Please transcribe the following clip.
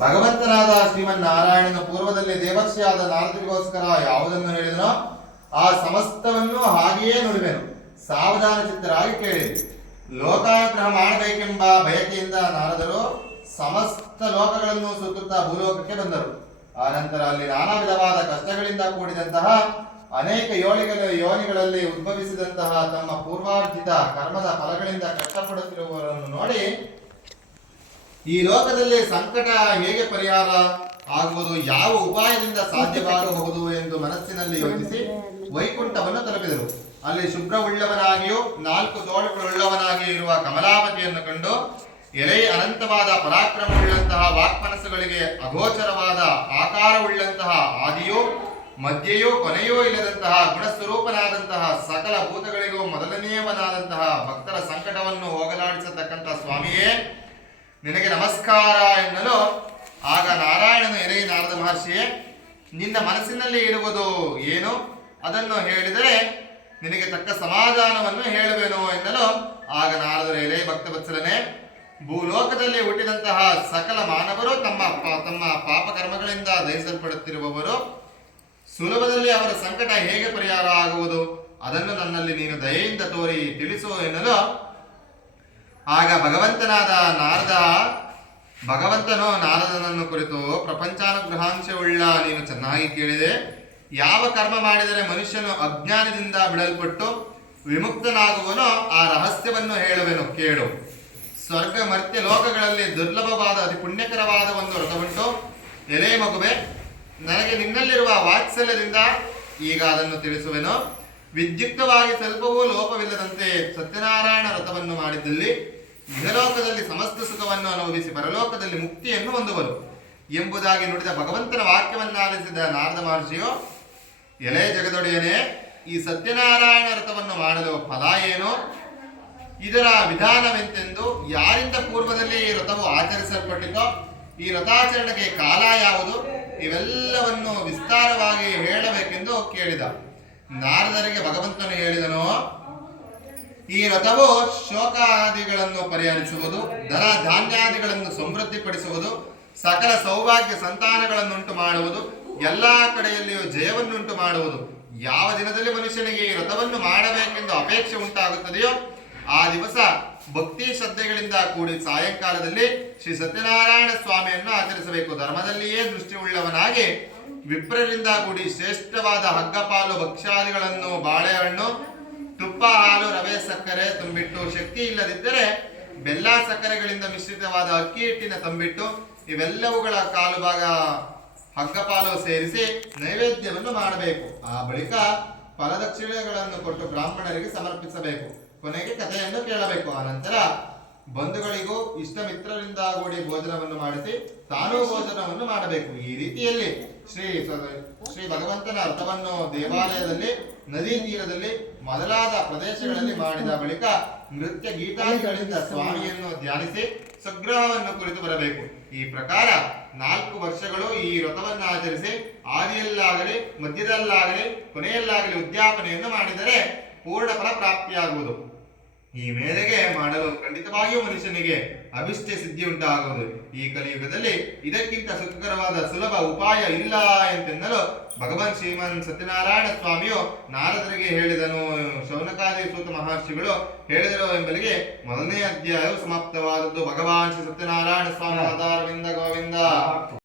ಭಗವಂತನಾದ ಶ್ರೀಮನ್ನಾರಾಯಣನ ಪೂರ್ವದಲ್ಲಿ ದೇವರ್ಷಿಯಾದ ನಾರದರಿಗೋಸ್ಕರ ಯಾವುದನ್ನು ಹೇಳಿದನೋ ಆ ಸಮಸ್ತವನ್ನು ಹಾಗೆಯೇ ನುಡಿವೆನು. ಸಾವಧಾನ ಚಿತ್ತರಾಗಿ ಕೇಳಿರಿ. ಲೋಕಾಗ್ರಹ ಮಾಡಬೇಕೆಂಬ ಬಯಕೆಯಿಂದ ನಾರದರು ಸಮಸ್ತ ಲೋಕಗಳನ್ನು ಸುತ್ತುತ್ತಾ ಭೂಲೋಕಕ್ಕೆ ಬಂದರು. ಆ ನಂತರ ಅಲ್ಲಿ ನಾನಾ ವಿಧವಾದ ಕಷ್ಟಗಳಿಂದ ಕೂಡಿದಂತಹ ಅನೇಕ ಯೋನಿಗಳಲ್ಲಿ ಉದ್ಭವಿಸಿದಂತಹ ತಮ್ಮ ಪೂರ್ವಾರ್ಜಿತ ಕರ್ಮದ ಫಲಗಳಿಂದ ಕಷ್ಟಪಡುತ್ತಿರುವವರನ್ನು ನೋಡಿ ಈ ಲೋಕದಲ್ಲಿ ಸಂಕಟ ಹೇಗೆ ಪರಿಹಾರ ಆಗುವುದು, ಯಾವ ಉಪಾಯದಿಂದ ಸಾಧ್ಯವಾಗಬಹುದು ಎಂದು ಮನಸ್ಸಿನಲ್ಲಿ ಯೋಚಿಸಿ ವೈಕುಂಠವನ್ನು ತಲುಪಿದರು. ಅಲ್ಲಿ ಶುಭ್ರವುಳ್ಳವನಾಗಿಯೂ 4 ತೋಳುಗಳುಳ್ಳವನಾಗಿಯೂ ಇರುವ ಕಮಲಾಪತಿಯನ್ನು ಕಂಡು ಎಲೆ ಅನಂತವಾದ ಪರಾಕ್ರಮವುಳ್ಳಂತಹ ವಾಕ್ಮನಸ್ಸುಗಳಿಗೆ ಅಗೋಚರವಾದ ಆಕಾರವುಳ್ಳಂತಹ ಆದಿಯೂ ಮಧ್ಯೆಯೂ ಕೊನೆಯೂ ಇಲ್ಲದಂತಹ ಗುಣಸ್ವರೂಪನಾದಂತಹ ಸಕಲ ಭೂತಗಳಿಗೂ ಮೊದಲನೆಯವನಾದಂತಹ ಭಕ್ತರ ಸಂಕಟವನ್ನು ಹೋಗಲಾಡಿಸತಕ್ಕಂತಹ ಸ್ವಾಮಿಯೇ ನಿನಗೆ ನಮಸ್ಕಾರ ಎನ್ನಲು ಆಗ ನಾರಾಯಣನು ಎಲೆ ನಾರದ ಮಹರ್ಷಿಯೇ, ನಿನ್ನ ಮನಸ್ಸಿನಲ್ಲಿ ಇರುವುದು ಏನು ಅದನ್ನು ಹೇಳಿದರೆ ನಿನಗೆ ತಕ್ಕ ಸಮಾಧಾನವನ್ನು ಹೇಳುವೆನು ಎನ್ನಲು ಆಗ ನಾರದರು ಎಲೆ ಭಕ್ತವತ್ಸಲನೇ, ಭೂಲೋಕದಲ್ಲಿ ಹುಟ್ಟಿದಂತಹ ಸಕಲ ಮಾನವರು ತಮ್ಮ ಪಾಪಕರ್ಮಗಳಿಂದ ದಹಿಸಲ್ಪಡುತ್ತಿರುವವರು. ಸುಲಭದಲ್ಲಿ ಅವರ ಸಂಕಟ ಹೇಗೆ ಪರಿಹಾರ ಆಗುವುದು ಅದನ್ನು ನನ್ನಲ್ಲಿ ನೀನು ದಯೆಯಿಂದ ತೋರಿ ತಿಳಿಸು ಎನ್ನಲು ಆಗ ಭಗವಂತನು ನಾರದನನ್ನು ಕುರಿತು ಪ್ರಪಂಚಾನುಗ್ರಹಾಂಶವುಳ್ಳ ನೀನು ಚೆನ್ನಾಗಿ ಕೇಳಿದೆ. ಯಾವ ಕರ್ಮ ಮಾಡಿದರೆ ಮನುಷ್ಯನು ಅಜ್ಞಾನದಿಂದ ಬಿಡಲ್ಪಟ್ಟು ವಿಮುಕ್ತನಾಗುವನೋ ಆ ರಹಸ್ಯವನ್ನು ಹೇಳುವೆನು ಕೇಳು. ಸ್ವರ್ಗ ಮರ್ತ್ಯ ಲೋಕಗಳಲ್ಲಿ ದುರ್ಲಭವಾದ ಅತಿ ಪುಣ್ಯಕರವಾದ ಒಂದು ವ್ರತವುಂಟು. ಎಲೆ ಮಗುವೆ, ನನಗೆ ನಿನ್ನಲ್ಲಿರುವ ವಾತ್ಸಲ್ಯದಿಂದ ಈಗ ಅದನ್ನು ತಿಳಿಸುವೆನು. ವಿದ್ಯುಕ್ತವಾಗಿ ಸ್ವಲ್ಪವೂ ಲೋಪವಿಲ್ಲದಂತೆ ಸತ್ಯನಾರಾಯಣ ವ್ರತವನ್ನು ಮಾಡಿದ್ದಲ್ಲಿ ಇಹಲೋಕದಲ್ಲಿ ಸಮಸ್ತ ಸುಖವನ್ನು ಅನುಭವಿಸಿ ಪರಲೋಕದಲ್ಲಿ ಮುಕ್ತಿಯನ್ನು ಹೊಂದುವರು ಎಂಬುದಾಗಿ ನುಡಿದ ಭಗವಂತನ ವಾಕ್ಯವನ್ನಾಲಿಸಿದ ನಾರದ ಮಹರ್ಷಿಯು, ಎಲೆ ಜಗದೊಡೆಯನೇ, ಈ ಸತ್ಯನಾರಾಯಣ ವ್ರತವನ್ನು ಮಾಡಲು ಫಲ ಏನು, ಇದರ ವಿಧಾನವೆಂತೆಂದು, ಯಾರಿಂದ ಪೂರ್ವದಲ್ಲಿ ಈ ವ್ರತವು ಆಚರಿಸಲ್ಪಟ್ಟಿತೋ ಈ ವ್ರತಾಚರಣೆಗೆ ಕಾಲ ಯಾವುದು, ಇವೆಲ್ಲವನ್ನು ವಿಸ್ತಾರವಾಗಿ ಹೇಳಬೇಕೆಂದು ಕೇಳಿದ. ನಾರದರಿಗೆ ಭಗವಂತನು ಹೇಳಿದನು, ಈ ವ್ರತವು ಶೋಕಾದಿಗಳನ್ನು ಪರಿಹರಿಸುವುದು, ಧನ ಧಾನ್ಯಾದಿಗಳನ್ನು ಸಮೃದ್ಧಿಪಡಿಸುವುದು, ಸಕಲ ಸೌಭಾಗ್ಯ ಸಂತಾನಗಳನ್ನುಂಟು ಮಾಡುವುದು, ಎಲ್ಲಾ ಕಡೆಯಲ್ಲಿಯೂ ಜಯವನ್ನುಂಟು ಮಾಡುವುದು. ಯಾವ ದಿನದಲ್ಲಿ ಮನುಷ್ಯನಿಗೆ ಈ ವ್ರತವನ್ನು ಮಾಡಬೇಕೆಂದು ಅಪೇಕ್ಷೆ ಉಂಟಾಗುತ್ತದೆಯೋ ಆ ದಿವಸ ಭಕ್ತಿ ಶ್ರದ್ಧೆಗಳಿಂದ ಕೂಡಿ ಸಾಯಂಕಾಲದಲ್ಲಿ ಶ್ರೀ ಸತ್ಯನಾರಾಯಣ ಸ್ವಾಮಿಯನ್ನು ಆಚರಿಸಬೇಕು. ಧರ್ಮದಲ್ಲಿಯೇ ದೃಷ್ಟಿಯುಳ್ಳವನಾಗಿ ವಿಪ್ರರಿಂದ ಕೂಡಿ ಶ್ರೇಷ್ಠವಾದ ಹಗ್ಗಪಾಲು ಭಕ್ಷ್ಯಾದಿಗಳನ್ನು, ಬಾಳೆಹಣ್ಣು, ತುಪ್ಪ, ಹಾಲು, ರವೆ, ಸಕ್ಕರೆ ತುಂಬಿಟ್ಟು, ಶಕ್ತಿ ಇಲ್ಲದಿದ್ದರೆ ಬೆಲ್ಲ ಸಕ್ಕರೆಗಳಿಂದ ಮಿಶ್ರಿತವಾದ ಅಕ್ಕಿ ಹಿಟ್ಟಿನ ತಂಬಿಟ್ಟು ಇವೆಲ್ಲವುಗಳ ಕಾಲು ಭಾಗ ಹಗ್ಗಪಾಲು ಸೇರಿಸಿ ನೈವೇದ್ಯವನ್ನು ಮಾಡಬೇಕು. ಆ ಬಳಿಕ ಫಲದಕ್ಷಿಣೆಗಳನ್ನು ಕೊಟ್ಟು ಬ್ರಾಹ್ಮಣರಿಗೆ ಸಮರ್ಪಿಸಬೇಕು. ಕೊನೆಗೆ ಕಥೆಯನ್ನು ಕೇಳಬೇಕು. ಆನಂತರ ಬಂಧುಗಳಿಗೂ ಇಷ್ಟ ಮಿತ್ರರಿಂದ ಕೂಡಿ ಭೋಜನವನ್ನು ಮಾಡಿಸಿ ತಾನೂ ಭೋಜನವನ್ನು ಮಾಡಬೇಕು. ಈ ರೀತಿಯಲ್ಲಿ ಶ್ರೀ ಭಗವಂತನ ವ್ರತವನ್ನು ದೇವಾಲಯದಲ್ಲಿ, ನದಿ ತೀರದಲ್ಲಿ ಮೊದಲಾದ ಪ್ರದೇಶಗಳಲ್ಲಿ ಮಾಡಿದ ಬಳಿಕ ನೃತ್ಯ ಗೀತಾದಿಗಳಿಂದ ಸ್ವಾಮಿಯನ್ನು ಧ್ಯಾನಿಸಿ ಸ್ವಗ್ರಹವನ್ನು ಕುರಿತು ಬರಬೇಕು. ಈ ಪ್ರಕಾರ 4 ವರ್ಷಗಳು ಈ ವ್ರತವನ್ನು ಆಚರಿಸಿ ಆದಿಯಲ್ಲಾಗಲಿ ಮಧ್ಯದಲ್ಲಾಗಲಿ ಕೊನೆಯಲ್ಲಾಗಲಿ ಉದ್ಯಾಪನೆಯನ್ನು ಮಾಡಿದರೆ ಪೂರ್ಣ ಫಲ ಪ್ರಾಪ್ತಿಯಾಗುವುದು. ಈ ಮೇರೆಗೆ ಮಾಡಲು ಖಂಡಿತವಾಗಿಯೂ ಮನುಷ್ಯನಿಗೆ ಅಭಿಷ್ಟ ಸಿದ್ಧಿ ಉಂಟಾಗುವುದು. ಈ ಕಲಿಯುಗದಲ್ಲಿ ಇದಕ್ಕಿಂತ ಸುಖಕರವಾದ ಸುಲಭ ಉಪಾಯ ಇಲ್ಲ ಎಂತೆನ್ನಲು ಭಗವಾನ್ ಶ್ರೀಮನ್ ಸತ್ಯನಾರಾಯಣ ಸ್ವಾಮಿಯು ನಾರದರಿಗೆ ಹೇಳಿದನು. ಶೌನಕಾದಿ ಸೂತ ಮಹರ್ಷಿಗಳು ಹೇಳಿದರು ಎಂಬಲಿಗೆ 1ನೇ ಅಧ್ಯಾಯವು ಸಮಾಪ್ತವಾದದ್ದು. ಭಗವಾನ್ ಶ್ರೀ ಸತ್ಯನಾರಾಯಣ ಸ್ವಾಮಿ ಆಧಾರವಿಂದ ಗೋವಿಂದ.